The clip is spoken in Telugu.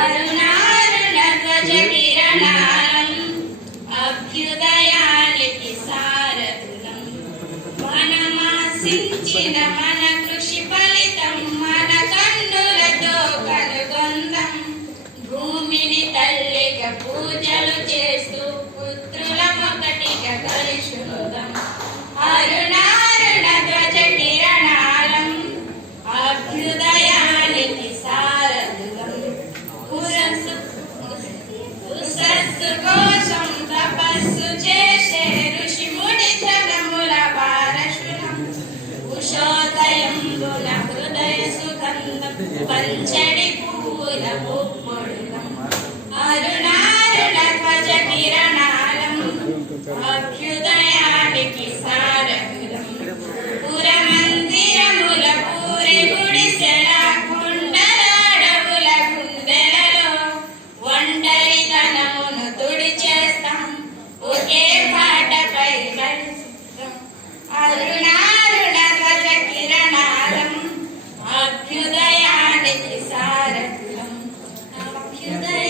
అరుణారుణ ధ్వజ కిరణాలం అభ్యుదయానికి సారథులం. మనమాశించిన మన కృషి ఫలితం మన కన్నులతో కనుగొందాం. భూమిని తల్లిగా పూజలు చేస్తూ పుత్రులమొకటిగా కలిసుందాం. అరుణారుణ ధ్వజ కిరణాలం అభ్యుదయానికి సారథులం. ఉషస్సు కోసం తపస్సు చేసే ఋషి ముని జనముల వారసులం. ఉషోదయంబున హృదయ సుగంధం పంచడి పూల పుప్పొడులం. అరుణారుణ ధ్వజ కిరణాలం అభ్యుదయానికి సారథులం. పురమందిరముల పూరి గుడిసెల కుండలాడవుల గుండెలలో ఒంటరితనమును తుడిచేస్తాం. ఒకే పాటపై నడుస్తాం. అరుణారుణ ధ్వజ కిరణాలం అభ్యుదయానికి సారథులం. అభ్యుదయ